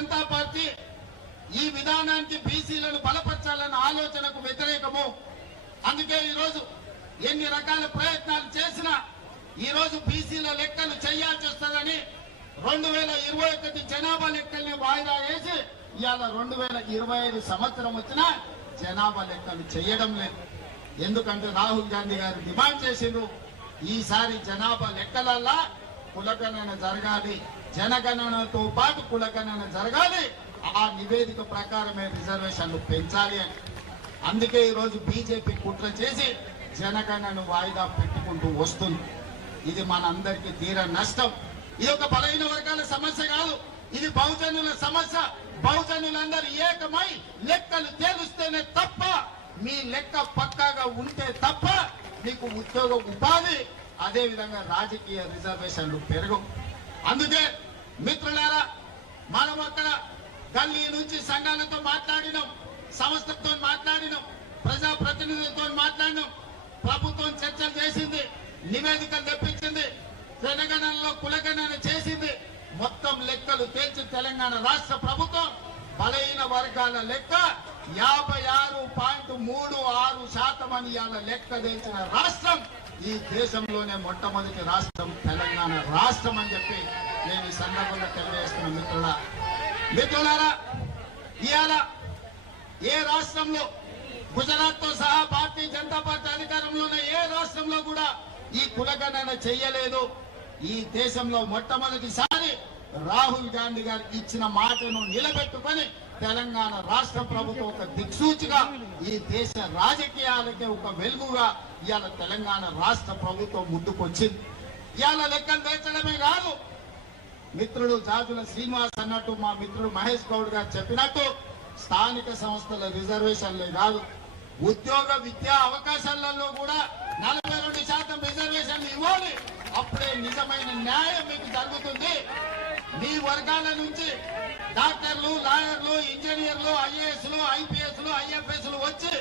Janata party ఈ విధానానికి బీసీలను బలపరచాలన్న ఆలోచనకు వ్యతిరేకము. అందుకే ఈరోజు ఎన్ని రకాల ప్రయత్నాలు చేసినా ఈరోజు బీసీల లెక్కలు చేయాల్సి వస్తుందని 2021 జనాభా లెక్కల్ని వాయిదా వేసి ఇవాళ 2025 సంవత్సరం వచ్చినా జనాభా లెక్కలు చేయడం లేదు. ఎందుకంటే రాహుల్ గాంధీ గారు డిమాండ్ చేసిండ్రు, ఈసారి జనాభా లెక్కలల్లా కులగణన జరగాలి, జనగణనతో పాటు కులగణన జరగాలి, ఆ నివేదిక ప్రకారమే రిజర్వేషన్లు పెంచాలి అని. అందుకే ఈరోజు బీజేపీ కుట్ర చేసి జనగణనను వాయిదా పెట్టుకుంటూ వస్తుంది. ఇది మనందరికీ తీర నష్టం. ఇది ఒక బలహీన వర్గాల సమస్య కాదు, ఇది బహుజనుల సమస్య. బహుజనులందరూ ఏకమై లెక్కలు తేలుస్తేనే తప్ప, మీ లెక్క పక్కాగా ఉంటే తప్ప మీకు ఉద్యోగ ఉపాధి అదే విధంగా రాజకీయ రిజర్వేషన్లు పెరగవు. అందుకే మిత్రులారా, మనం అక్కడ గల్లీ నుంచి సంఘాలతో మాట్లాడినాం, సంస్థలతో మాట్లాడినాం, ప్రజాప్రతినిధులతో మాట్లాడినాం, ప్రభుత్వం చర్చలు చేసింది, నివేదికలు తెప్పించింది, జనగణనలో కులగణన చేసింది. మొత్తం లెక్కలు తేల్చి తెలంగాణ రాష్ట్ర ప్రభుత్వం బలహీన వర్గాల లెక్క 56.36% అని ఇవాళ లెక్క తెల్చిన రాష్ట్రం ఈ దేశంలోనే మొట్టమొదటి రాష్ట్రం తెలంగాణ రాష్ట్రం అని చెప్పి నేను ఈ సందర్భంగా తెలియజేస్తున్న మిత్రులారా, ఇవాళ ఏ రాష్ట్రంలో గుజరాత్ తో సహా భారతీయ జనతా పార్టీ అధికారంలో ఉన్న ఏ రాష్ట్రంలో కూడా ఈ కులగణన చెయ్యలేదు. ఈ దేశంలో మొట్టమొదటిసారి రాహుల్ గాంధీ గారు ఇచ్చిన మాటను నిలబెట్టుకొని తెలంగాణ రాష్ట్ర ప్రభుత్వం ఒక దిక్సూచిగా ఈ దేశ రాజకీయాలకే ఒక వెలుగుగా ఇవాళ తెలంగాణ రాష్ట్ర ప్రభుత్వం ముందుకొచ్చింది. ఇవాళ లెక్కలు తెచ్చడమే కాదు, మిత్రుడు జాజుల శ్రీనివాస్ అన్నట్టు, మా మిత్రుడు మహేష్ గౌడ్ గారు చెప్పినట్టు స్థానిక సంస్థల రిజర్వేషన్లే కాదు, ఉద్యోగ విద్యా అవకాశాలలో కూడా 42% రిజర్వేషన్లు ఇవ్వాలి. అప్పుడే నిజమైన న్యాయం మీకు జరుగుతుంది. మీ వర్గాల నుంచి డాక్టర్లు, లాయర్లు, ఇంజనీర్లు, ఐఏఎస్లు, ఐపీఎస్లు, ఐఎఫ్ఎస్లు వచ్చి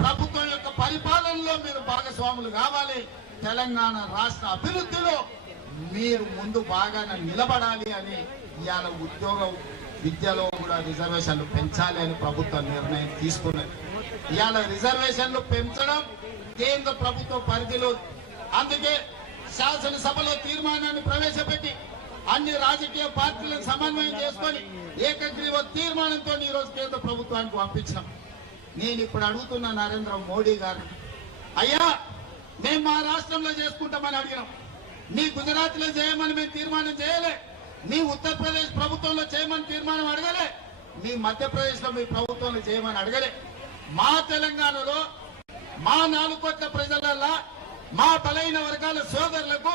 ప్రభుత్వం యొక్క పరిపాలనలో మీరు భాగస్వాములు కావాలి. తెలంగాణ రాష్ట్ర అభివృద్ధిలో మీరు ముందు బాగానే నిలబడాలి అని ఇవాళ ఉద్యోగ విద్యలో కూడా రిజర్వేషన్లు పెంచాలి అని ప్రభుత్వం నిర్ణయం తీసుకున్నది. ఇవాళ రిజర్వేషన్లు పెంచడం కేంద్ర ప్రభుత్వ పరిధిలో. అందుకే శాసనసభలో తీర్మానాన్ని ప్రవేశపెట్టి అన్ని రాజకీయ పార్టీలను సమన్వయం చేసుకొని ఏకగ్రీవ తీర్మానంతో ఈ రోజు కేంద్ర ప్రభుత్వానికి పంపించినాం. నేను ఇప్పుడు అడుగుతున్న నరేంద్ర మోడీ గారు, అయ్యా మేము మా రాష్ట్రంలో చేసుకుంటామని అడిగినాం, మీ గుజరాత్ లో చేయమని మేము తీర్మానం చేయలే, మీ ఉత్తరప్రదేశ్ ప్రభుత్వంలో చేయమని తీర్మానం అడగలే, మీ మధ్యప్రదేశ్ లో మీ ప్రభుత్వంలో చేయమని అడగలే. మా తెలంగాణలో మా 4 కోట్ల ప్రజలల్లా మా బలైన వర్గాల సోదరులకు